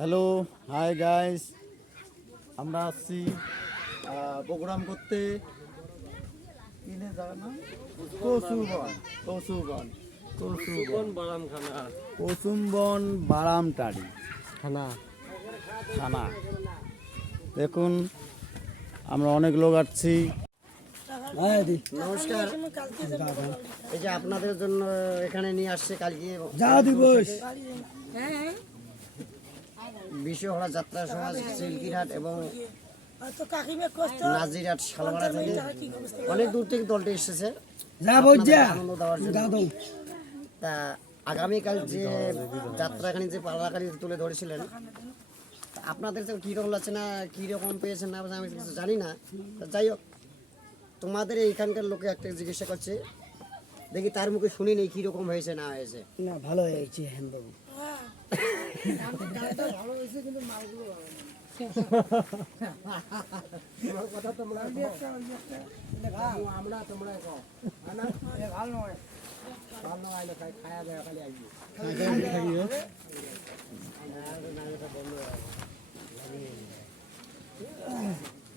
Hello, hi guys. আমরা আসছি programme করতে। কিনে যাওয়ার নাম কসুমবন বারামটারি থানা। দেখুন, আমরা অনেক লোক আসছি। নমস্কার। এই যে আপনাদের জন্য এখানে নিয়ে আসছে কালকে বিশ্বহরা যাত্রা সমাজ সিলকিরহাট এবং নাজিরহাট শালমারা থেকে অনেক দূর থেকে দলটি এসেছে আনন্দ দেওয়ার জন্য। তা আগামীকাল যে যাত্রা এখানে যে পাল্লাকারী তুলে ধরেছিলেন, আপনাদের তো কীরকম লাগছে না, কীরকম পেয়েছেন না আমি কিছু জানি না। যাই হোক, তোমাদের এইখানকার লোকে একটা জিজ্ঞাসা করছে, দেখি তার মুখে শুনি নেই কীরকম হয়েছে না হয়েছে। না, ভালো হয়েছে হ্যান্ডবাবু।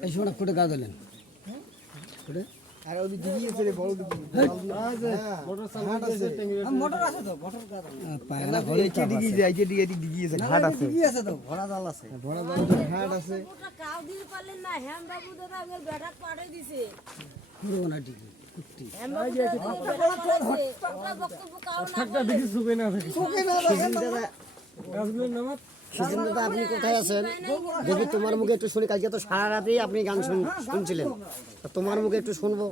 এই সময় ফুটে গা দিলেন আর ওই দিদি আছে রে, বড় দিদি মোটর আছে তো, মোটর গা পায়রা ঘরে দিদি যায়, যে দিদি দিদি আছে, ঘাট আছে, দিদি আছে তো, ভরা জাল আছে, ভরা জাল ঘাট আছে। ওটা কাউ দিতে পারলেন না, হ্যাম বাবু দাদা ওদের বেটা পাঠিয়ে দিছে। পুরো না দিদি কুত্তি হ্যাম বাবু দাদা ওটা বক্তব্য কাউ না বলে। সুখে না সেদিন দাদা আপনি কোথায় আছেন? দেখি তোমার মুখে একটু শুনি। কালকে তো সারা রাতেই আপনি গান শুনছিলেন, তা তোমার মুখে একটু শুনবো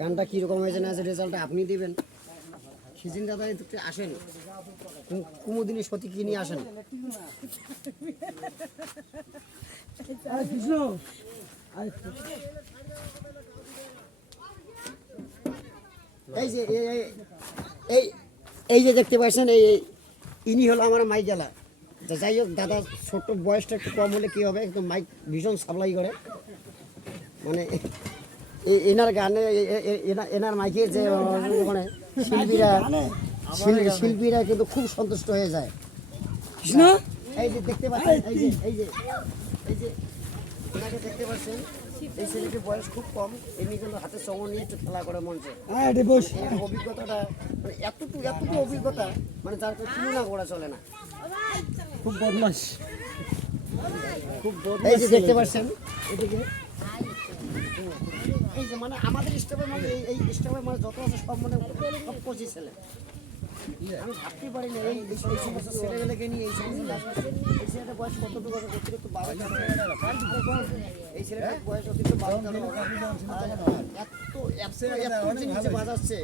গানটা কীরকম হয়েছে না, রেজাল্টটা আপনি দিবেন। সিজিন দাদা একটু আসেন, কুমুদিনী সতী কি নিয়ে আসেন। এই যে এই যে দেখতে পাচ্ছেন, ইনি হলো আমার মাইক গেলা। যাই হোক দাদা, ছোট বয়সটা একটু কম হলে কী হবে, একদম মাইক ভীষণ সাপ্লাই করে। মানে এনার গানে এনার মাইকে যে মানে শিল্পীরা কিন্তু খুব সন্তুষ্ট হয়ে যায়। এই যে দেখতে পাচ্ছেন, এই যে এনাকে দেখতে পাচ্ছেন, এই ছেলেটির বয়স খুব কম, এমনি কিন্তু হাতে চমন নিয়ে একটু খেলা করে মঞ্চে। এর অভিজ্ঞতাটা মানে এতটুকু অভিজ্ঞতা, মানে তার তুলনা করা চলে না। খুব বদমাশ, এই যে দেখতে পাচ্ছেন এদিকে, এই যে মানে আমাদের স্টাফের মানে এই স্টাফের মানে যত আছে সব মানে সব কোচি ছেলে। আমি ভাবতে পারি না এই সমস্ত ছেলেগুলোকে নিয়ে এই ছেলেটার বয়স কতটুকু আছে, অতিরিক্ত 12 এই ছেলেটার বয়স অতিরিক্ত 12 এত জিনিস বাজাচ্ছে,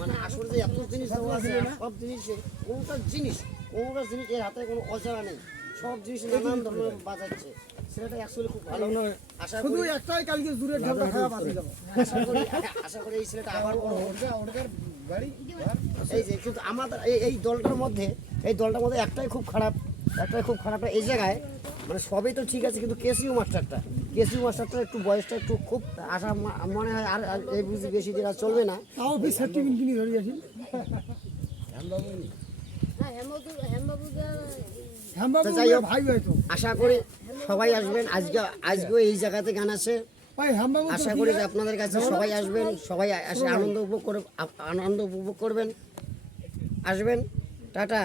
মানে আসলে যে এত জিনিস আছে, সব জিনিসে কোনোটা জিনিস এর হাতে কোনো অজানা নেই, সব জিনিস নানান ধরনের বাজাচ্ছে। ছেলেটা অ্যাকচুয়ালি খুব ভালো নয়। আশা করি একটাই কালকে দূরে ঢাকা খাওয়া বাদ যাবে। আশা করি এই ছেলেটা আবার এই যে কিন্তু আমাদের এই দলটার মধ্যে একটাই খুব খারাপ এই জায়গায়, মানে সবই তো ঠিক আছে, কিন্তু কেসিউ মাস্টারটা একটু বয়সটা একটু খুব আশা মনে হয় আর এই বুঝি বেশি দিন আর চলবে না। হ্যাঁ, হ্যাম বাবু দাদা যাই হোক, আশা করি সবাই আসবেন। আজকেও এই জায়গাতে গান আছে, আশা করি যে আপনাদের কাছে সবাই আসবেন, সবাই এসে আনন্দ উপভোগ করবেন। আসবেন, টাটা।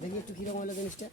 দেখি একটু কিরকম হলো জিনিসটা।